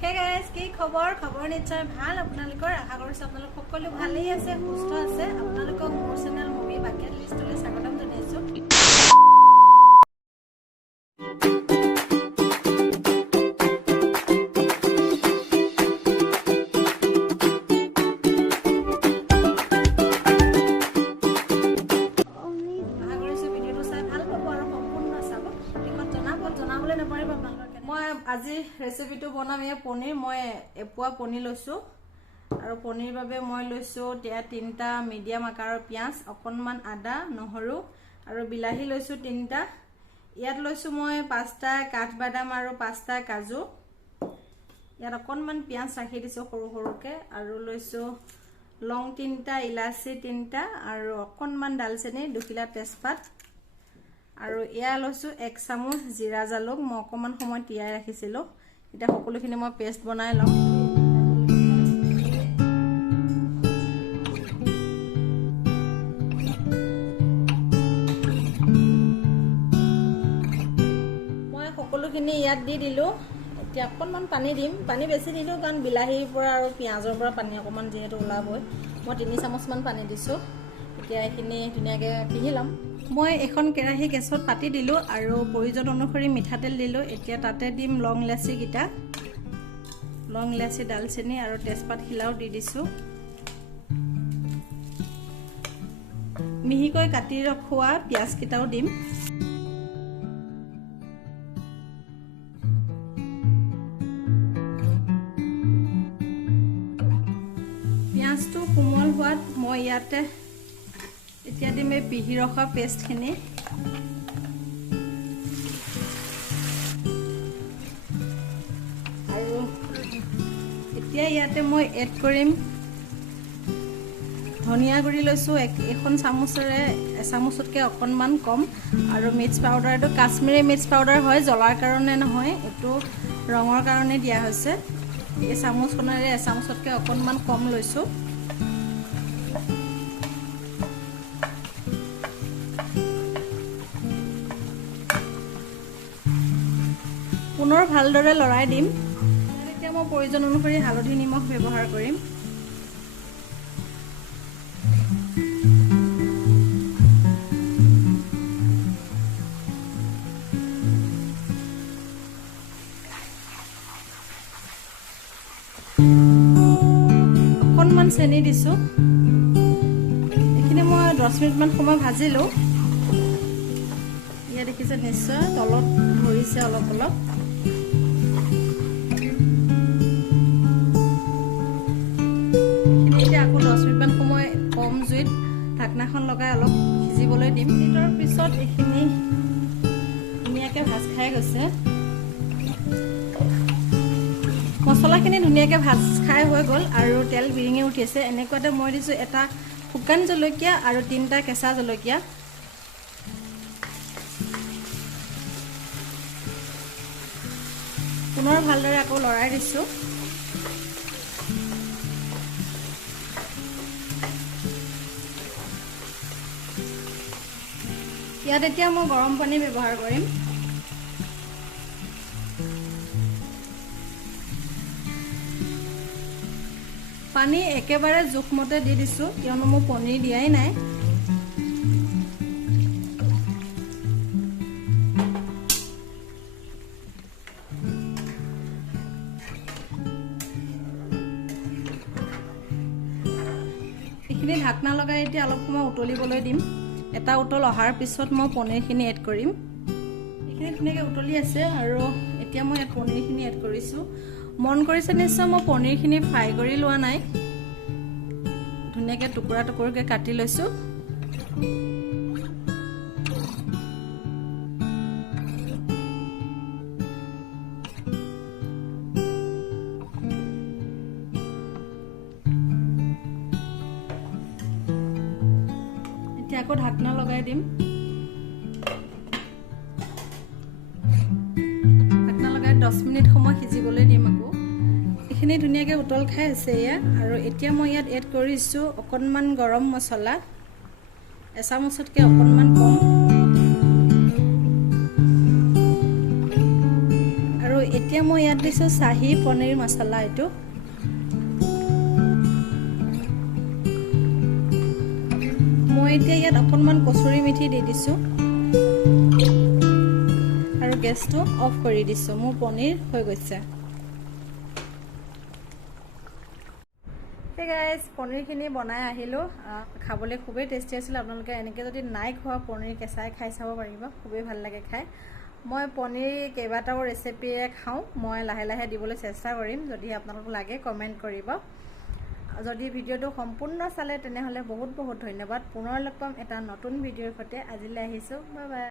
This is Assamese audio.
Hey guys, কি খবৰ নিশ্চয় ভাল আপোনালোকৰ আশা কৰিছো আপোনালোক সকলো ভালেই আছে সুস্থ আছে আপোনালোকক মোৰ চেনেল মুভি বাকেট লিষ্টলৈ স্বাগতম জনাইছো আজি ৰেচিপিটো বনাম এই পনীৰ মই এপোৱা পনীৰ লৈছো আৰু পনীৰ বাবে মই লৈছো তিনটা মিডিয়াম আকাৰৰ পিয়াজ অকনমান আদা নহৰু আৰু বিলাহী লৈছো তিনটা ইয়াত লৈছো মই 5টা কাঠবাদাম আৰু 5টা কাজু ইয়াত অকনমান পিয়াজ ৰাখি দিছো সৰু সৰুকে আৰু লৈছো লং তিনটা ইলাচি তিনটা আৰু অকনমান দালচেনি দুখিলা তেজপাত আৰু ইয়া লৈছো 1 চামুচ জিৰা জালুক মই অকমান সময় তিয়াই ৰাখিছিলো এটা সকলোখিনি মই পেষ্ট বনাই লম মই সকলোখিনি ইয়াত দি দিলো এতিয়া অকনমান পানী দিম পানী বেছি দিলো কাৰণ বিলাহীৰ পৰা আৰু পিয়াজৰ পৰা পানী অকমান যেহেতু ওলাবই মই 3 চামুচ মান পানী দিছো এতিয়া এখিনি ধুনিয়াকে পিহি লম মই এখন কেৰাহী গেছত পাতি দিলো আৰু প্ৰয়োজন অনুসৰি মিঠাতেল দিলো এতিয়া তাতে দিম লং ইলাচি গিটা লং ইলাচি দালচেনি আৰু তেজপাত খিলাও দি দিছো মিহিকৈ কাটি ৰখোৱা পিয়াজ কিটাও দিম পিয়াজটো কোমল হোৱাত মই ইয়াতে এতিয়া দিম এই পিহি ৰখা পেষ্ট খিনি আৰু এতিয়া ইয়াতে মই এড কৰিম ধনিয়া গুৰি লৈছো এখন চামুচেৰে এচামুচতকৈ অকনমান কম আৰু মিৰ্চ পাউডাৰ এটো কাশ্মীৰী মিৰ্চ পাউডাৰ হয় জ্বলাৰ কাৰণে নহয় এটো ৰঙৰ কাৰণে দিয়া হৈছে এই চামুচখনেৰে এচামুচতকৈ অকনমান কম লৈছো পুনৰ ভালদৰে লৰাই দিম এতিয়া মই প্ৰয়োজন অনুসৰি হালধি নিমখ ব্যৱহাৰ কৰিম অকনমান চেনি দিছো এখিনি মই 10 মিনিট মান সময় ভাজিলো ইয়া দেখিছে নিশ্চয় তলত ধৰিছে অলপ অলপ আকৌ 10 মিনিট মান সময় কম জুইত ঢাকনাখন লগাই অলপ সিজিবলৈ দিম মিনিটৰ পিছত এখিনি ধুনিয়াকৈ ভাজ খাই গৈছে মছলাখিনি ধুনিয়াকৈ ভাজ খাই হৈ গ'ল আৰু তেল বিৰিঙি উঠিছে এনেকুৱাতে মই দিছো এটা শুকান জলকীয়া আৰু 3টা কেঁচা জলকীয়া পুনৰ ভালদৰে আকৌ লৰাই দিছো ইয়াত এতিয়া মই গৰম পানী ব্যৱহাৰ কৰিম পানী একেবাৰে জোখমতে দি দিছো কিয়নো মই পনীৰ দিয়াই নাই এইখিনি ঢাকনা লগাই এতিয়া অলপ সময় উতলিবলৈ দিম এটা উতল অহাৰ পিছত মই পনীৰখিনি এড কৰিম এইখিনি ধুনিয়াকৈ উতলি আছে আৰু এতিয়া মই এই পনীৰখিনি এড কৰিছো মন কৰিছে নিশ্চয় মই পনীৰখিনি ফ্ৰাই কৰি লোৱা নাই ধুনিয়াকৈ টুকুৰা টুকুৰকৈ কাটি লৈছো আকৌ ঢাকনা লগাই দিম ঢাকনা লগাই 10 মিনিট সময় সিজিবলৈ দিম আকৌ এখিনি ধুনিয়াকৈ উতল খাই আছে ইয়া আৰু এতিয়া মই ইয়াত এড কৰিছো অকনমান গৰম মছলা এচামুচতকৈ অকনমান কম আৰু এতিয়া এতিয়া মই ইয়াত দিছোঁ চাহী পনীৰ মছলা। এইটো মই এতিয়া ইয়াত অকণমান কচুৰি মেথি দি দিছোঁ আৰু গেছটো অফ কৰি দিছোঁ। মোৰ পনীৰ হৈ গৈছে। Hey guys, পনীৰখিনি বনাই আহিলোঁ। খাবলৈ খুবেই টেষ্টি আছিল। আপোনালোকে এনেকৈ যদি নাই খোৱা পনীৰ কেঁচাই খাই চাব পাৰিব, খুবেই ভাল লাগে খাই। মই পনীৰ কেইবাটাও ৰেচিপিয়ে খাওঁ। মই লাহে লাহে দিবলৈ চেষ্টা কৰিম। যদি আপোনালোকক লাগে কমেণ্ট কৰিব। যদি ভিডিঅ'টো সম্পূৰ্ণ চালে তেনেহ'লে বহুত বহুত ধন্যবাদ। পুনৰ লগ পাম এটা নতুন ভিডিঅ'ৰ সৈতে। আজিলৈ আহিছোঁ, বাই বাই।